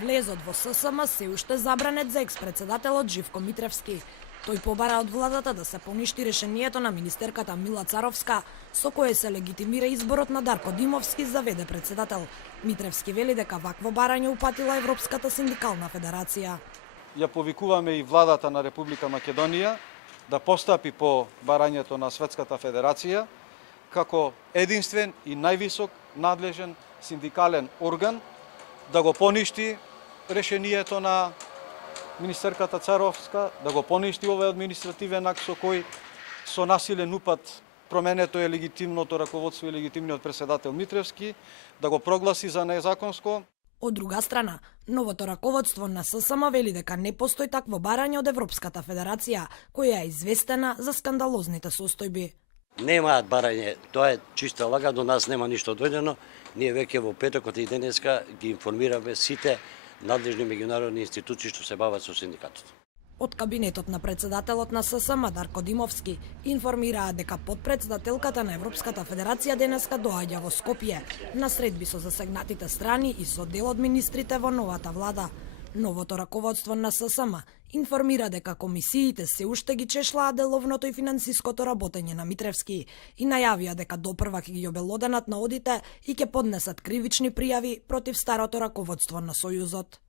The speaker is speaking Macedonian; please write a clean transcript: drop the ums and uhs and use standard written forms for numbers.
Влезот во ССМ се уште забранет за екс-председателот Живко Митревски. Тој побара од владата да се поништи решението на министерката Мила Царовска, со кое се легитимира изборот на Дарко Димовски за ВД председател. Митревски вели дека вакво барање упатила Европската синдикална федерација. Ја повикуваме и владата на Република Македонија да постапи по барањето на Светската федерација како единствен и највисок надлежен синдикален орган да го поништи решението на министерката Царовска, да го поништи овој административен акт со кој со насилен упат променето е легитимното раководство и легитимниот председател Митревски, да го прогласи за незаконско. Од друга страна, новото раководство на ССМ вели дека не постои такво барање од Европската федерација, која е известена за скандалозните состојби. Немаат барање, тоа е чиста лага, до нас нема ништо дојдено. Ние веќе во петокот и денеска ги информираме сите надлежни меѓународни институции што се бават со синдикатот. Од кабинетот на председателот на ССМ Дарко Димовски информираа дека подпредседателката на Европската федерација денеска доаѓа во Скопје на средби со засегнатите страни и со дел од министрите во новата влада. Новото раководство на ССМ информира дека комисиите се уште ги чешлаа деловното и финансиското работење на Митревски и најавија дека допрва ќе ги обелоденат на одите и ќе поднесат кривични пријави против старото раководство на Сојузот.